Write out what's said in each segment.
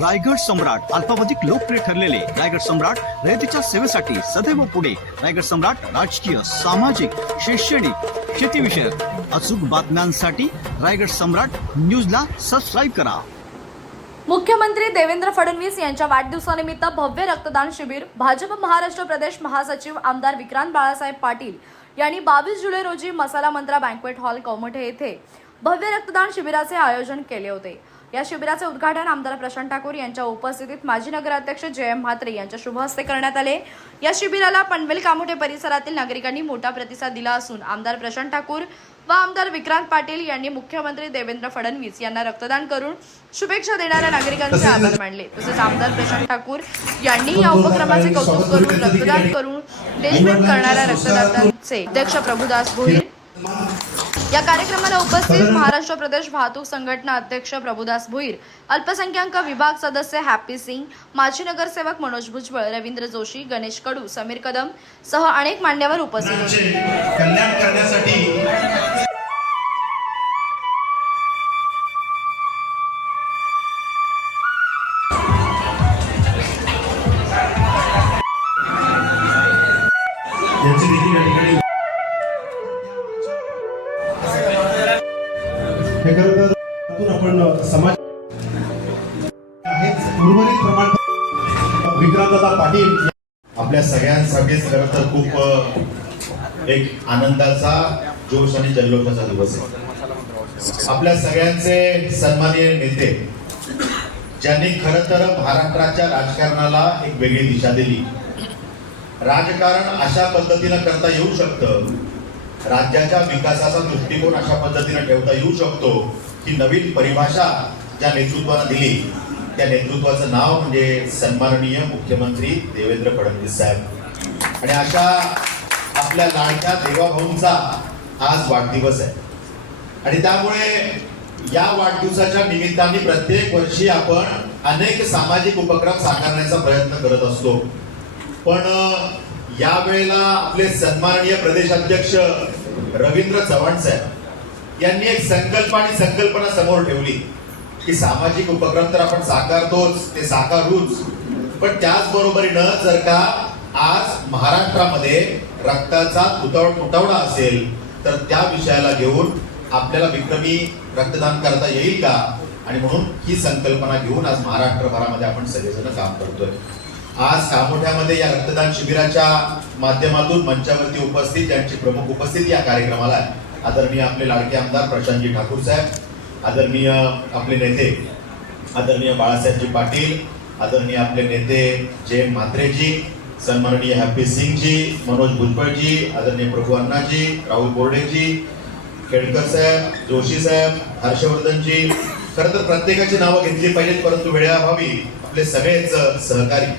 रायगड सम्राट अल्पावधिक लोकप्रिय ठरलेले रायगड सम्राट रयतेच्या सेवेसाठी सदैव पुढे. रायगड सम्राट राजकीय सामाजिक शैक्षणिक शेतीविषयक अचूक बातम्यांसाठी रायगड सम्राट न्यूजला सबस्क्राईब करा. मुख्यमंत्री देवेंद्र फडणवीस यांच्या वाढदिवसानिमित्त भव्य रक्तदान शिबिर भाजप महाराष्ट्र प्रदेश महासचिव आमदार विक्रांत बाळासाहेब पाटील यांनी बावीस जुलै रोजी मसाला मंत्रा बँकवेट हॉल कौमठे येथे भव्य रक्तदान शिबिराचे आयोजन केले होते. या शिबिराचे उद्घाटन आमदार प्रशांत ठाकूर यांच्या उपस्थितीत माजी नगराध्यक्ष जयम म्हात्रे यांच्या शुभ हस्ते करण्यात आले. या शिबिराला पनवेल कामोठे परिसरातील नागरिकांनी मोठा प्रतिसाद दिला असून आमदार प्रशांत ठाकूर व आमदार विक्रांत पाटील यांनी मुख्यमंत्री देवेंद्र फडणवीस यांना रक्तदान करून शुभेच्छा देणाऱ्या नागरिकांचे आभार मानले. तसेच आमदार प्रशांत ठाकूर यांनी या उपक्रमाचे कौतुक करून रक्तदान करून देशभर करणाऱ्या रक्तदात्यांचे अध्यक्ष प्रभुदास भोईर या कार्यक्रमाला उपस्थित महाराष्ट्र प्रदेश वाहतूक संघटना अध्यक्ष प्रभुदास भुईर अल्पसंख्याक विभाग सदस्य हॅपी सिंग माजी नगरसेवक मनोज भुजबळ रवींद्र जोशी गणेश कडू समीर कदम सह अनेक मान्यवर उपस्थित होते. हे खरं तर त्यातून आपण समाज हेच उर्वरित प्रमाण विक्रांतदा पाटील आपल्या सगळ्यांसाठीच खरं तर खूप एक आनंदाचा जोश आणि जल्लोषाचा दिवस आहे. आपल्या सगळ्यांचे सन्माननीय नेते ज्यांनी खर तर महाराष्ट्राच्या राजकारणाला एक वेगळी दिशा दिली. राजकारण अशा पद्धतीनं करता येऊ शकतं राज्याच्या विकासाचा दृष्टिकोन अशा पद्धतीनं ठेवता येऊ शकतो की नवीन परिभाषा ज्या नेतृत्वानं दिली त्या नेतृत्वाचं नाव म्हणजे सन्माननीय मुख्यमंत्री देवेंद्र फडणवीस साहेब. आणि अशा आपल्या लाडक्या देवाभाऊंचा आज वाढदिवस आहे. आणि त्यामुळे या वाढदिवसाच्या निमित्ताने प्रत्येक वर्षी आपण अनेक सामाजिक उपक्रम साकारण्याचा प्रयत्न करत असतो. पण यावेळेला आपले सन्माननीय प्रदेशाध्यक्ष रवींद्र चव्हाण साहेब यांनी एक संकल्प आणि संकल्पना समोर ठेवली की सामाजिक उपक्रम तर आपण साकारतोच ते साकारूच. पण त्याचबरोबरीनं जर का आज महाराष्ट्रामध्ये रक्ताचा तुटवडा असेल तर त्या विषयाला घेऊन आपल्याला विक्रमी रक्तदान करता येईल का? आणि म्हणून ही संकल्पना घेऊन आज महाराष्ट्रभरामध्ये आपण सगळेजण काम करतोय. आज सामोठ्यामध्ये या रक्तदान शिबिराच्या माध्यमातून मंचावरती उपस्थित त्यांची प्रमुख उपस्थिती या कार्यक्रमाला आहे आदरणीय आपले लाडके आमदार प्रशांतजी ठाकूर साहेब आदरणीय आपले नेते आदरणीय बाळासाहेबजी पाटील आदरणीय आपले नेते जयंत म्हात्रेजी सन्माननीय हॅपी सिंगजी मनोज भुजबळजी आदरणीय प्रभू अण्णाजी राहुल बोर्डेजी खेडकर साहेब जोशी साहेब हर्षवर्धनजी खरं तर प्रत्येकाची नावं घेतली पाहिजेत परंतु वेळेअभावी आपले सगळेच सहकारी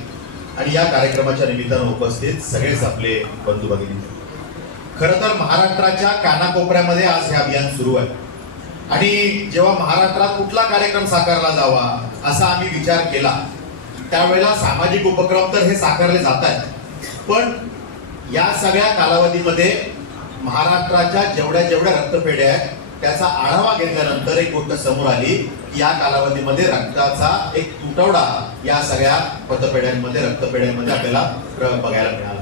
आणि या कार्यक्रमाच्या निमित्तानं उपस्थित सगळेच आपले बंधू भगिनी. खर तर महाराष्ट्राच्या कानाकोपऱ्यामध्ये आज हे अभियान सुरू आहे. आणि जेव्हा महाराष्ट्रात कुठला कार्यक्रम साकारला जावा असा आम्ही विचार केला त्यावेळेला सामाजिक उपक्रम तर हे साकारले जात आहेत पण या सगळ्या कालावधीमध्ये महाराष्ट्राच्या जेवढ्या जेवढ्या रक्तपेढ्या आहेत त्याचा आढावा घेतल्यानंतर एक गोष्ट समोर आली की या कालावधीमध्ये रक्ताचा एक तुटवडा या सगळ्या पतपेढ्यांमध्ये रक्तपेढ्यांमध्ये आपल्याला बघायला मिळाला.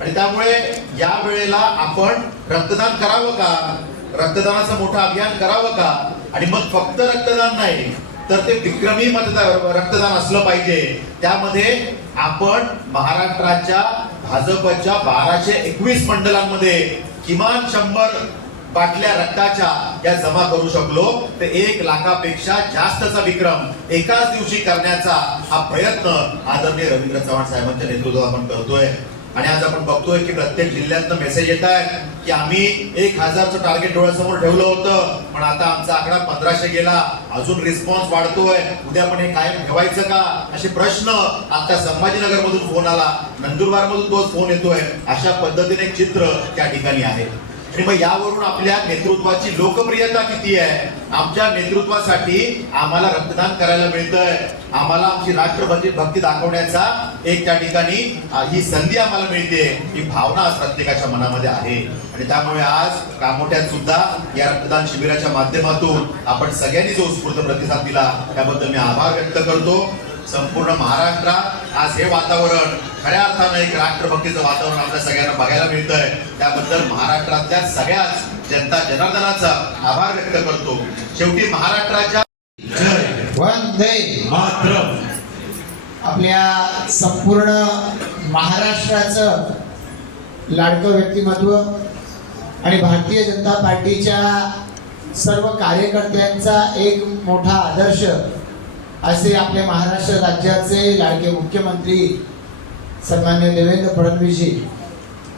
आणि त्यामुळे या वेळेला आपण रक्तदान करावं का? रक्तदानाचं मोठं अभियान करावं का? आणि मग फक्त रक्तदान नाही तर ते विक्रमी मतदान रक्तदान असलं पाहिजे. त्यामध्ये आपण महाराष्ट्राच्या भाजपच्या बाराशे एकवीस मंडळांमध्ये किमान शंभर बाटल्या रक्ताच्या या जमा करू शकलो तर एक लाखापेक्षा जास्तचा विक्रम एकाच दिवशी करण्याचा हा प्रयत्न आदरणीय रवींद्र चव्हाण साहेबांच्या नेतृत्वात आपण करतोय. आणि आज आपण बघतोय की प्रत्येक जिल्ह्यातनं मेसेज येत आहेत की आम्ही एक हजारचं टार्गेट डोळ्यासमोर ठेवलं होतं पण आता आमचा आकडा पंधराशे गेला. अजून रिस्पॉन्स वाढतोय. उद्या पण हे कायम ठेवायचं का? असे प्रश्न आता संभाजीनगर मधून फोन आला. नंदुरबार मधून तोच फोन येतोय. अशा पद्धतीने एक चित्र त्या ठिकाणी आहे. आणि मग यावरून आपल्या नेतृत्वाची लोकप्रियता किती आहे? आमच्या नेतृत्वासाठी आम्हाला रक्तदान करायला मिळतंय. आम्हाला आमची राष्ट्रभक्ती भक्ती दाखवण्याचा एक त्या ठिकाणी ही संधी आम्हाला मिळते. ही भावना आज प्रत्येकाच्या मनामध्ये आहे. आणि त्यामुळे आज कामोट्यात सुद्धा या रक्तदान शिबिराच्या माध्यमातून आपण सगळ्यांनी जो उत्स्फूर्त प्रतिसाद दिला. त्याबद्दल मी आभार व्यक्त करतो. संपूर्ण महाराष्ट्रात आज हे वातावरण खऱ्या अर्थानं एक राष्ट्रभक्तीचं वातावरण आपल्या सगळ्यांना बघायला मिळतंय. त्याबद्दल महाराष्ट्रातल्या सगळ्याच जनता जनार्दनाचा आभार व्यक्त करतो. शेवटी महाराष्ट्राच्या मात्र वंदे आपल्या संपूर्ण महाराष्ट्राचं लाडकं व्यक्तिमत्व आणि भारतीय जनता पार्टीच्या सर्व कार्यकर्त्यांचा एक मोठा आदर्श असे आपल्या महाराष्ट्र राज्याचे लाडके मुख्यमंत्री सन्मान्य देवेंद्र फडणवीसजी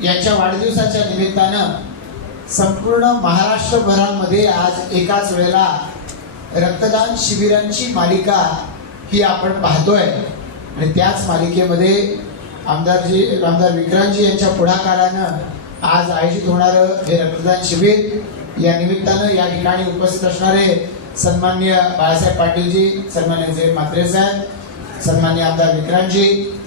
यांच्या वाढदिवसाच्या निमित्तानं संपूर्ण महाराष्ट्रभरामध्ये आज एकाच वेळेला रक्तदान शिबिरांची मालिका ही आपण पाहतोय. आणि त्याच मालिकेमध्ये आमदारजी आमदार विक्रांतजी यांच्या पुढाकारानं आज आयोजित होणारं हे रक्तदान शिबिर या निमित्तानं या ठिकाणी उपस्थित असणारे सन्मान्य बाळासाहेब पाटीलजी सन्मान्य जय म्हात्रे साहेब सन्मान्य आमदार विक्रांतजी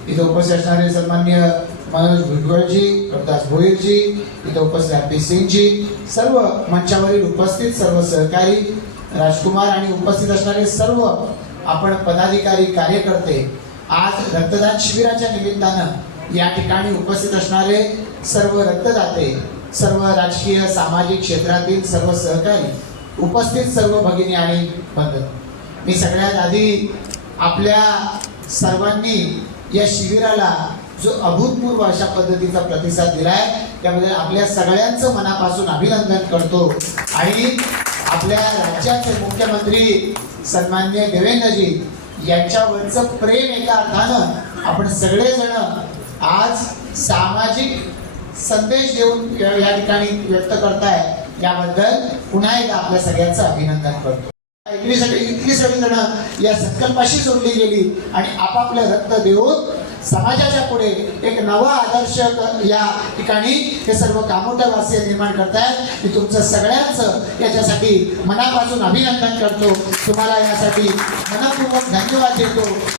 इथं उपस्थित असणारे सन्मान्य मनोज भुजबळजी रविदास भोईरजी इथं उपस्थित पी सिंगजी सर्व मंचावरील उपस्थित सर्व सहकारी राजकुमार आणि उपस्थित असणारे सर्व आपण पदाधिकारी कार्यकर्ते आज रक्तदान शिबिराच्या निमित्तानं या ठिकाणी उपस्थित असणारे सर्व रक्तदाते सर्व राजकीय सामाजिक क्षेत्रातील सर्व सहकारी उपस्थित सर्व भगिनी आणि बंधू. मी सगळ्यात आधी आपल्या सर्वांनी या शिबिराला जो अभूतपूर्व अशा पद्धतीचा प्रतिसाद दिलाय त्याबद्दल आपल्या सगळ्यांचं मनापासून अभिनंदन करतो. आणि आपल्या राज्याचे मुख्यमंत्री सन्मान्य देवेंद्रजी यांच्यावरचं प्रेम एका अर्थानं आपण सगळेजण आज सामाजिक संदेश देऊन या ठिकाणी व्यक्त करताय. याबद्दल पुन्हा एकदा आपल्या सगळ्यांचं अभिनंदन करतो. इतकी इतकी सगळी जण या संकल्पाशी जोडली गेली आणि आपापलं रक्त देऊन समाजाच्या पुढे एक नवा आदर्श या ठिकाणी हे सर्व कामोटवासी निर्माण करतायत. मी तुमचं सगळ्यांचं याच्यासाठी मनापासून अभिनंदन करतो. तुम्हाला यासाठी मनपूर्वक धन्यवाद देतो.